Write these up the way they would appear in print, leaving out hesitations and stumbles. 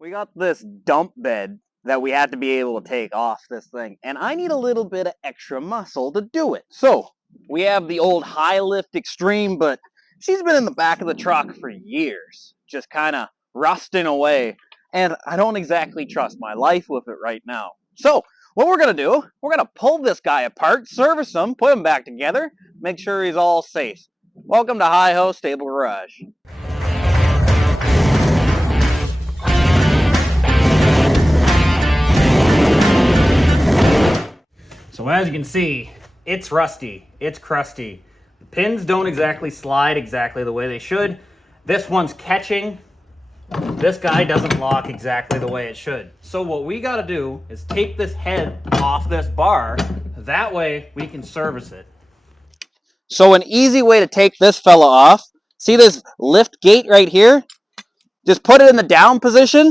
We got this dump bed that we had to be able to take off this thing, and I need a little bit of extra muscle to do it. So we have the old Highlift Extreme, but she's been in the back of the truck for years, just kind of rusting away, and I don't exactly trust my life with it right now. So what we're gonna do, we're gonna pull this guy apart, service him, put him back together, make sure he's all safe. Welcome to Hi-Ho Stable Garage. So as you can see, it's rusty, it's crusty. The pins don't exactly slide exactly the way they should. This one's catching. This guy doesn't lock exactly the way it should. So what we gotta do is take this head off this bar. That way we can service it. So an easy way to take this fella off, see this lift gate right here? Just put it in the down position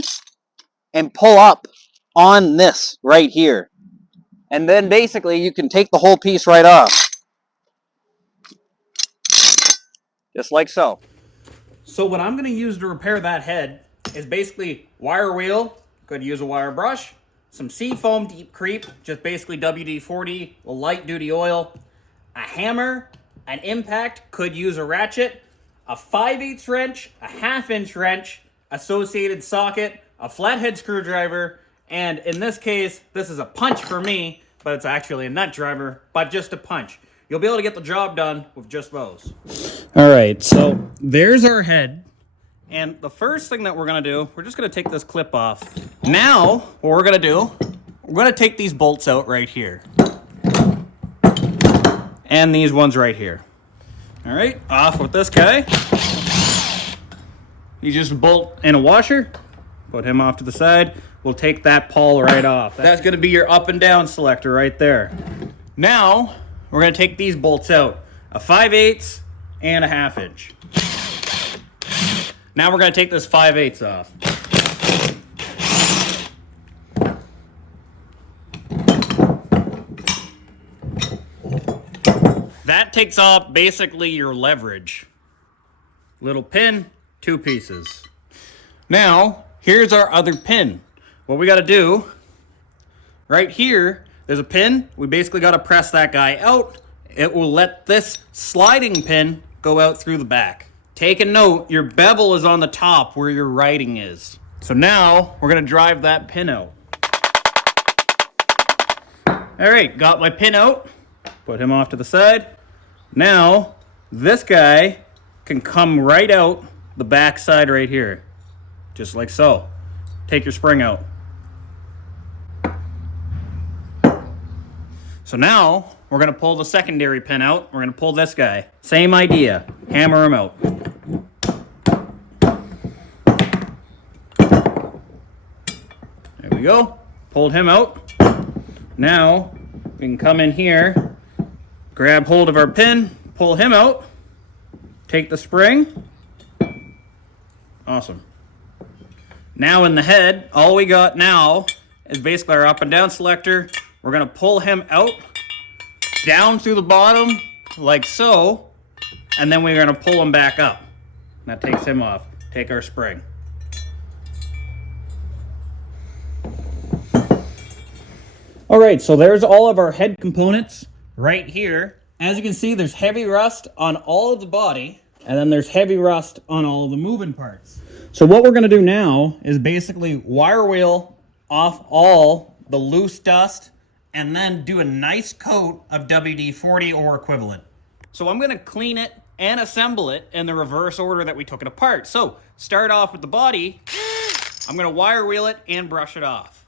and pull up on this right here. And then basically you can take the whole piece right off. Just like so. So what I'm gonna use to repair that head is basically wire wheel, could use a wire brush, some seafoam deep creep, just basically WD-40, a light duty oil, a hammer, an impact, could use a ratchet, a 5/8 wrench, a 1/2 inch wrench, associated socket, a flathead screwdriver, and in this case, this is a punch for me, but it's actually a nut driver, but just a punch. You'll be able to get the job done with just those. All right, so there's our head. And the first thing that we're gonna do, we're just gonna take this clip off. Now, what we're gonna do, we're gonna take these bolts out right here. And these ones right here. All right, off with this guy. You just bolt in a washer, put him off to the side. We'll take that pawl right off. That's gonna be your up and down selector right there. Now, we're gonna take these bolts out. A 5/8 and a 1/2 inch. Now we're gonna take this 5/8 off. That takes off basically your leverage. Little pin, 2 pieces. Now, here's our other pin. What we gotta do, right here, there's a pin. We basically gotta press that guy out. It will let this sliding pin go out through the back. Take a note, your bevel is on the top where your writing is. So now, we're gonna drive that pin out. All right, got my pin out. Put him off to the side. Now, this guy can come right out the back side right here. Just like so. Take your spring out. So now, we're gonna pull the secondary pin out. We're gonna pull this guy. Same idea, hammer him out. There we go, pulled him out. Now, we can come in here, grab hold of our pin, pull him out, take the spring. Awesome. Now in the head, all we got now is basically our up and down selector. We're gonna pull him out, down through the bottom, like so, and then we're gonna pull him back up. That takes him off. Take our spring. All right, so there's all of our head components right here. As you can see, there's heavy rust on all of the body, and then there's heavy rust on all of the moving parts. So what we're gonna do now is basically wire wheel off all the loose dust and then do a nice coat of WD-40 or equivalent. So I'm gonna clean it and assemble it in the reverse order that we took it apart. So start off with the body. I'm gonna wire wheel it and brush it off.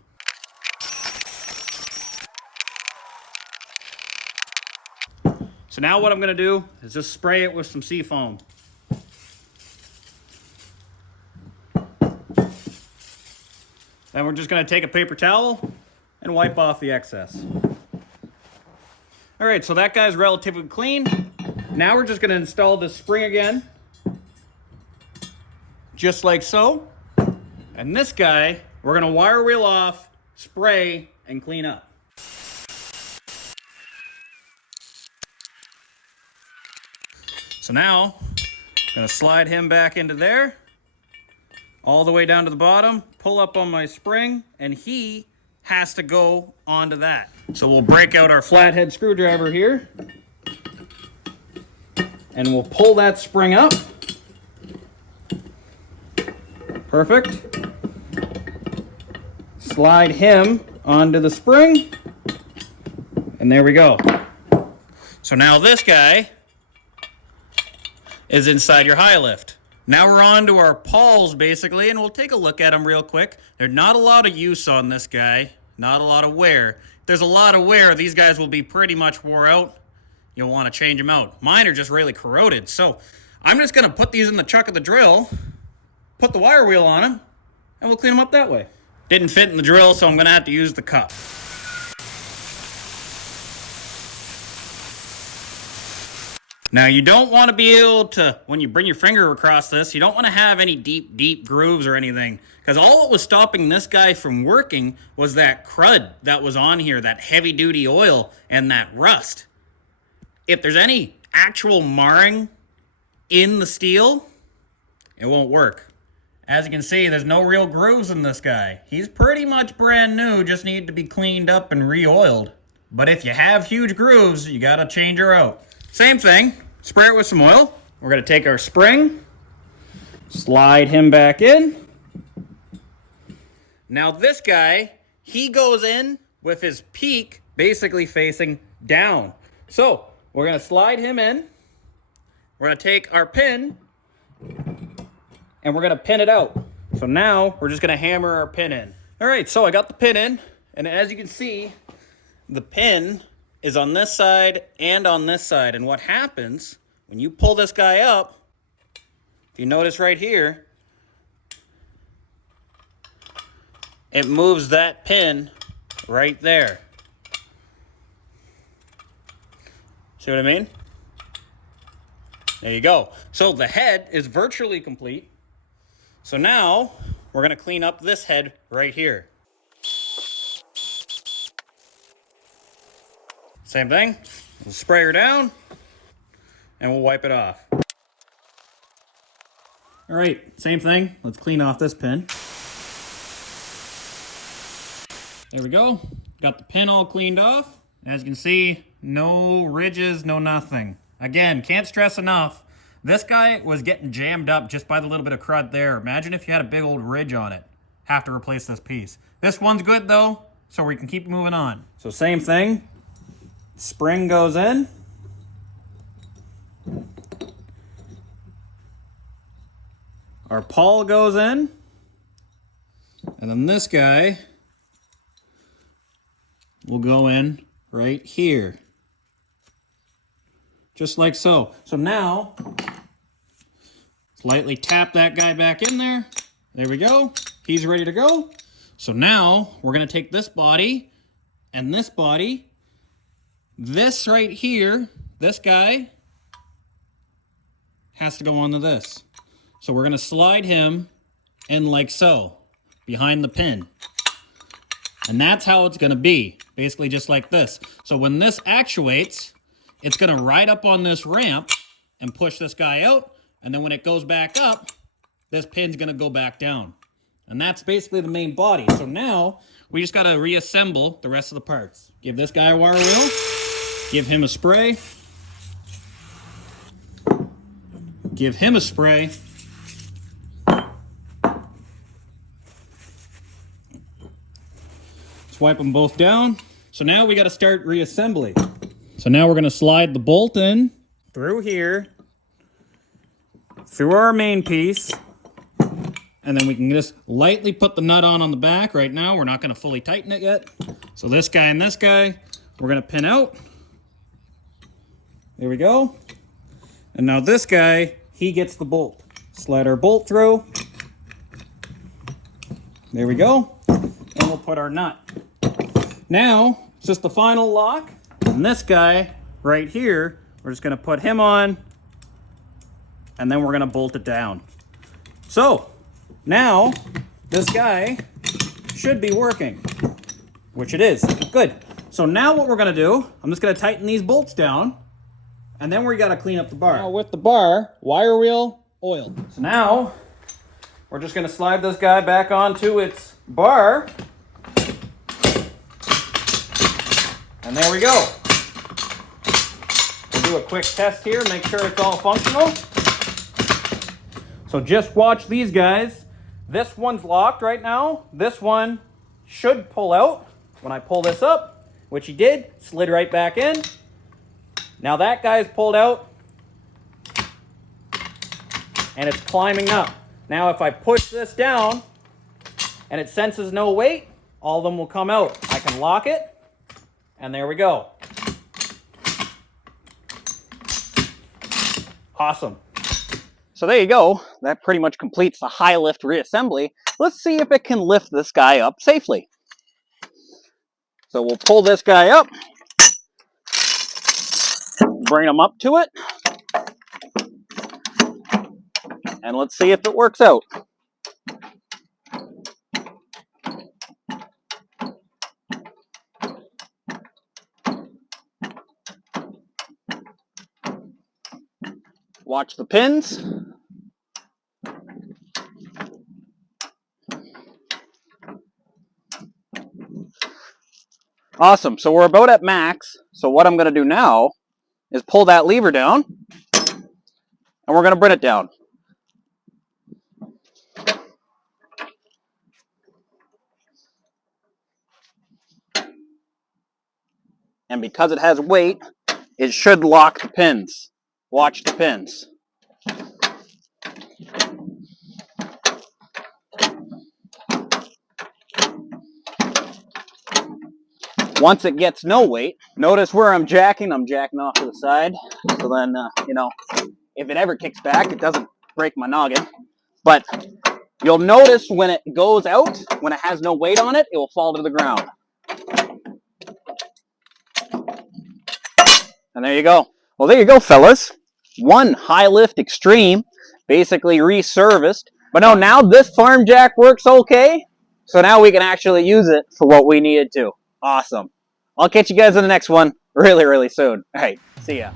So now what I'm gonna do is just spray it with some seafoam. Then we're just gonna take a paper towel and wipe off the excess. All right, so that guy's relatively clean. Now we're just gonna install this spring again. Just like so. And this guy, we're gonna wire wheel off, spray, and clean up. So now, I'm gonna slide him back into there, all the way down to the bottom, pull up on my spring, and he has to go onto that. So we'll break out our flathead screwdriver here, and we'll pull that spring up. Perfect. Slide him onto the spring, and there we go. So now this guy is inside your high lift. Now we're on to our pawls, basically, and we'll take a look at them real quick. There's not a lot of use on this guy, not a lot of wear. If there's a lot of wear, these guys will be pretty much wore out. You'll want to change them out. Mine are just really corroded, so I'm just going to put these in the chuck of the drill, put the wire wheel on them, and we'll clean them up that way. Didn't fit in the drill, so I'm going to have to use the cup. Now, you don't want to be able to, when you bring your finger across this, you don't want to have any deep grooves or anything. Because all that was stopping this guy from working was that crud that was on here, that heavy-duty oil and that rust. If there's any actual marring in the steel, it won't work. As you can see, there's no real grooves in this guy. He's pretty much brand new, just need to be cleaned up and re-oiled. But if you have huge grooves, you gotta change her out. Same thing, spray it with some oil. We're gonna take our spring, slide him back in. Now this guy, he goes in with his peak basically facing down. So we're gonna slide him in. We're gonna take our pin and we're gonna pin it out. So now we're just gonna hammer our pin in. All right, so I got the pin in, and as you can see, the pin is on this side and on this side. And what happens when you pull this guy up, if you notice right here, it moves that pin right there. See what I mean? There you go. So the head is virtually complete. So now we're going to clean up this head right here. Same thing, we'll spray her down and we'll wipe it off. All right, same thing, let's clean off this pin. There we go, got the pin all cleaned off. As you can see, no ridges, no nothing. Again, can't stress enough, this guy was getting jammed up just by the little bit of crud there. Imagine if you had a big old ridge on it. Have to replace this piece. This one's good though, so we can keep moving on. So same thing. Spring goes in. Our pawl goes in. And then this guy will go in right here. Just like so. So now, lightly tap that guy back in there. There we go. He's ready to go. So now we're going to take this body and this body. This right here, this guy, has to go onto this. So we're going to slide him in like so, behind the pin. And that's how it's going to be, basically just like this. So when this actuates, it's going to ride up on this ramp and push this guy out. And then when it goes back up, this pin's going to go back down. And that's basically the main body. So now we just got to reassemble the rest of the parts. Give this guy a wire wheel. Give him a spray. Give him a spray. Let's wipe them both down. So now we got to start reassembly. So now we're going to slide the bolt in through here, through our main piece, and then we can just lightly put the nut on the back. Right now, we're not going to fully tighten it yet. So this guy and this guy, we're going to pin out. There we go. And now this guy, he gets the bolt. Slide our bolt through. There we go. And we'll put our nut. Now, it's just the final lock. And this guy right here, we're just going to put him on. And then we're going to bolt it down. So, now, this guy should be working. Which it is. Good. So now what we're going to do, I'm just going to tighten these bolts down. And then we got to clean up the bar. Now with the bar, wire wheel, oil. So now, We're just going to slide this guy back onto its bar. And there we go. We'll do a quick test here, make sure it's all functional. So just watch these guys. This one's locked right now. This one should pull out when I pull this up, which he did, slid right back in. Now that guy's pulled out and it's climbing up. Now if I push this down and it senses no weight, all of them will come out. I can lock it and there we go. Awesome. So there you go. That pretty much completes the Highlift reassembly. Let's see if it can lift this guy up safely. So we'll pull this guy up, bring him up to it, and let's see if it works out. Watch the pins. Awesome, so we're about at max. So what I'm going to do now is pull that lever down, and we're going to bring it down. And because it has weight, it should lock the pins. Watch the pins. Once it gets no weight, notice where I'm jacking off to the side. So then, if it ever kicks back, it doesn't break my noggin. But you'll notice when it goes out, when it has no weight on it, it will fall to the ground. And there you go. Well, there you go, fellas. One Highlift Extreme, basically reserviced. But no, now this farm jack works okay. So now we can actually use it for what we needed to. Awesome. I'll catch you guys in the next one really, really soon. All right, see ya.